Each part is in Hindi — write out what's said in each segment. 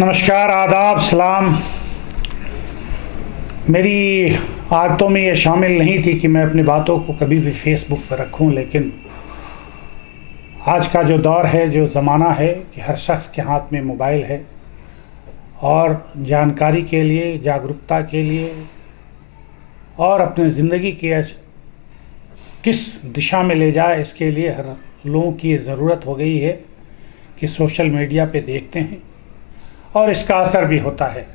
नमस्कार, आदाब, सलाम। मेरी आदतों में ये शामिल नहीं थी कि मैं अपनी बातों को कभी भी फेसबुक पर रखूं, लेकिन आज का जो दौर है, जो ज़माना है कि हर शख्स के हाथ में मोबाइल है और जानकारी के लिए, जागरूकता के लिए और अपनी ज़िंदगी की किस दिशा में ले जाए, इसके लिए हर लोगों की ज़रूरत हो गई है कि सोशल मीडिया पे देखते हैं और इसका असर भी होता है।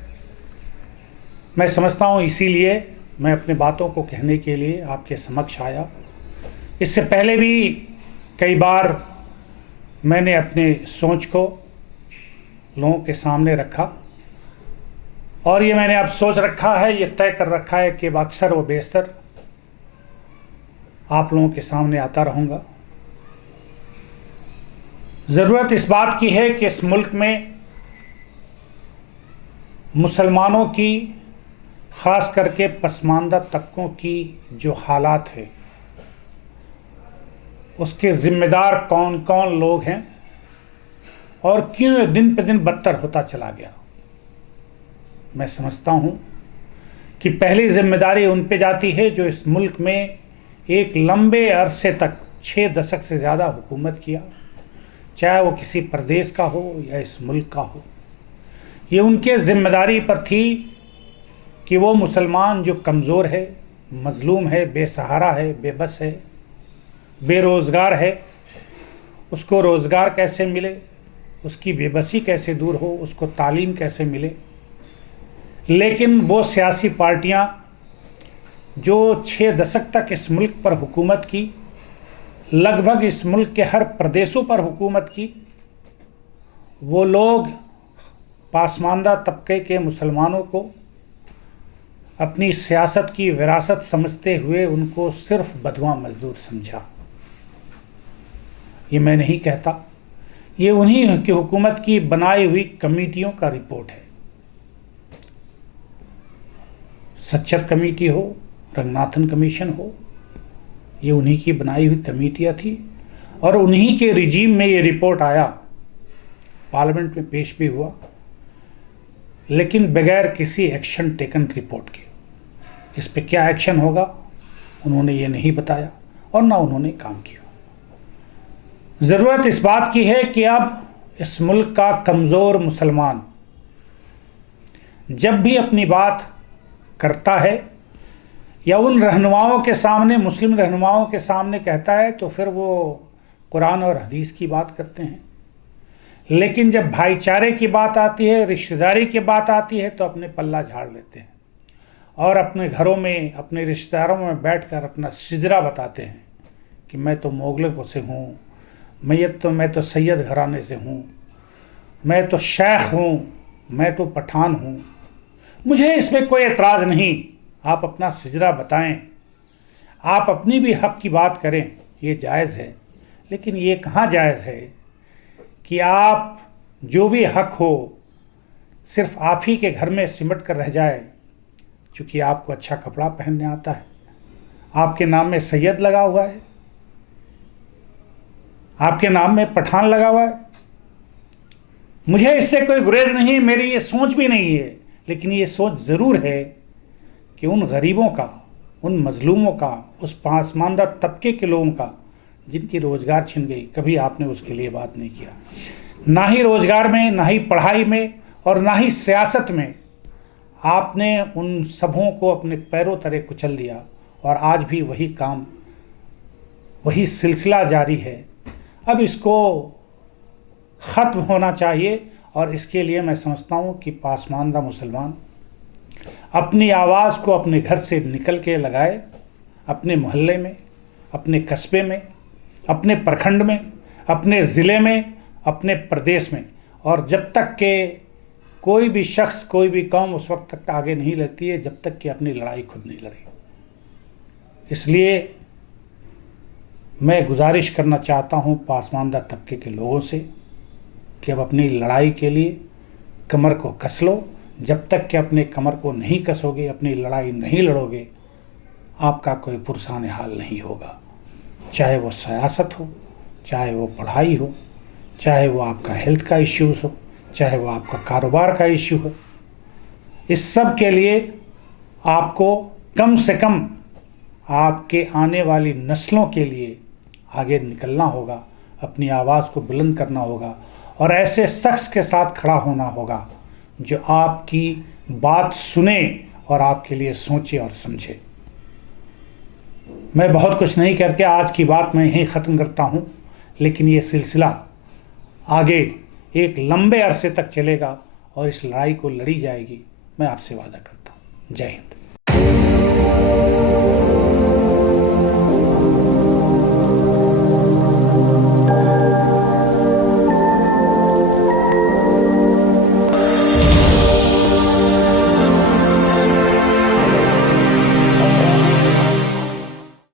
मैं समझता हूँ इसीलिए मैं अपनी बातों को कहने के लिए आपके समक्ष आया। इससे पहले भी कई बार मैंने अपने सोच को लोगों के सामने रखा और ये मैंने अब सोच रखा है, ये तय कर रखा है कि अक्सर व बेशतर आप लोगों के सामने आता रहूँगा। ज़रूरत इस बात की है कि इस मुल्क में मुसलमानों की, ख़ास करके पसमानदा तबकों की जो हालात है, उसके ज़िम्मेदार कौन कौन लोग हैं और क्यों ये दिन पे दिन बदतर होता चला गया। मैं समझता हूँ कि पहली जिम्मेदारी उन पे जाती है जो इस मुल्क में एक लंबे अरसे तक 6 दशक से ज़्यादा हुकूमत किया, चाहे वो किसी प्रदेश का हो या इस मुल्क का हो। ये उनके ज़िम्मेदारी पर थी कि वो मुसलमान जो कमज़ोर है, मज़लूम है, बेसहारा है, बेबस है, बेरोज़गार है, उसको रोज़गार कैसे मिले, उसकी बेबसी कैसे दूर हो, उसको तालीम कैसे मिले। लेकिन वो सियासी पार्टियां जो 6 दशक तक इस मुल्क पर हुकूमत की, लगभग इस मुल्क के हर प्रदेशों पर हुकूमत की, वो लोग पासमानदा तबके के मुसलमानों को अपनी सियासत की विरासत समझते हुए उनको सिर्फ बदवा मजदूर समझा। ये मैं नहीं कहता, ये उन्हीं की हुकूमत की बनाई हुई कमेटियों का रिपोर्ट है। सच्चर कमेटी हो, रंगनाथन कमीशन हो, ये उन्हीं की बनाई हुई कमेटियाँ थी और उन्हीं के रिजीम में ये रिपोर्ट आया, पार्लियामेंट में पेश भी हुआ, लेकिन बगैर किसी एक्शन टेकन रिपोर्ट के। इस पे क्या एक्शन होगा उन्होंने ये नहीं बताया और ना उन्होंने काम किया। ज़रूरत इस बात की है कि अब इस मुल्क का कमज़ोर मुसलमान जब भी अपनी बात करता है या उन रहनुमाओं के सामने, मुस्लिम रहनुमाओं के सामने कहता है, तो फिर वो कुरान और हदीस की बात करते हैं। लेकिन जब भाईचारे की बात आती है, रिश्तेदारी की बात आती है, तो अपने पल्ला झाड़ लेते हैं और अपने घरों में, अपने रिश्तेदारों में बैठकर अपना सिजरा बताते हैं कि मैं तो मोगलों से हूँ, मैं तो सैयद घराने से हूँ, मैं तो शेख हूँ, मैं तो पठान हूँ। मुझे इसमें कोई एतराज़ नहीं, आप अपना सिजरा बताएं, आप अपनी भी हक़ की बात करें, ये जायज़ है। लेकिन ये कहाँ जायज़ है कि आप जो भी हक़ हो सिर्फ आप ही के घर में सिमट कर रह जाए, चूँकि आपको अच्छा कपड़ा पहनने आता है, आपके नाम में सैयद लगा हुआ है, आपके नाम में पठान लगा हुआ है। मुझे इससे कोई गुरेज नहीं, मेरी ये सोच भी नहीं है, लेकिन ये सोच ज़रूर है कि उन गरीबों का, उन मज़लूमों का, उस पासमानदा तबके के लोगों का जिनकी रोज़गार छिन गई, कभी आपने उसके लिए बात नहीं किया। ना ही रोज़गार में, ना ही पढ़ाई में और ना ही सियासत में आपने उन सबों को अपने पैरों तले कुचल दिया और आज भी वही काम, वही सिलसिला जारी है। अब इसको ख़त्म होना चाहिए और इसके लिए मैं समझता हूँ कि पासमानदा मुसलमान अपनी आवाज़ को अपने घर से निकल के लगाए, अपने मोहल्ले में, अपने कस्बे में, अपने प्रखंड में, अपने ज़िले में, अपने प्रदेश में। और जब तक के कोई भी शख्स, कोई भी कौम उस वक्त तक आगे नहीं लगती है जब तक कि अपनी लड़ाई खुद नहीं लड़े। इसलिए मैं गुजारिश करना चाहता हूँ पासमानदा तबके के लोगों से कि अब अपनी लड़ाई के लिए कमर को कस लो। जब तक कि अपने कमर को नहीं कसोगे, अपनी लड़ाई नहीं लड़ोगे, आपका कोई पुरसान हाल नहीं होगा। चाहे वो सियासत हो, चाहे वो पढ़ाई हो, चाहे वो आपका हेल्थ का इश्यूज़ हो, चाहे वो आपका कारोबार का इश्यू हो। इस सब के लिए आपको कम से कम आपके आने वाली नस्लों के लिए आगे निकलना होगा, अपनी आवाज़ को बुलंद करना होगा और ऐसे शख्स के साथ खड़ा होना होगा जो आपकी बात सुने और आपके लिए सोचे और समझे। मैं बहुत कुछ नहीं करके आज की बात मैं यहीं ख़त्म करता हूँ, लेकिन ये सिलसिला आगे एक लंबे अरसे तक चलेगा और इस लड़ाई को लड़ी जाएगी। मैं आपसे वादा करता हूँ। जय हिंद।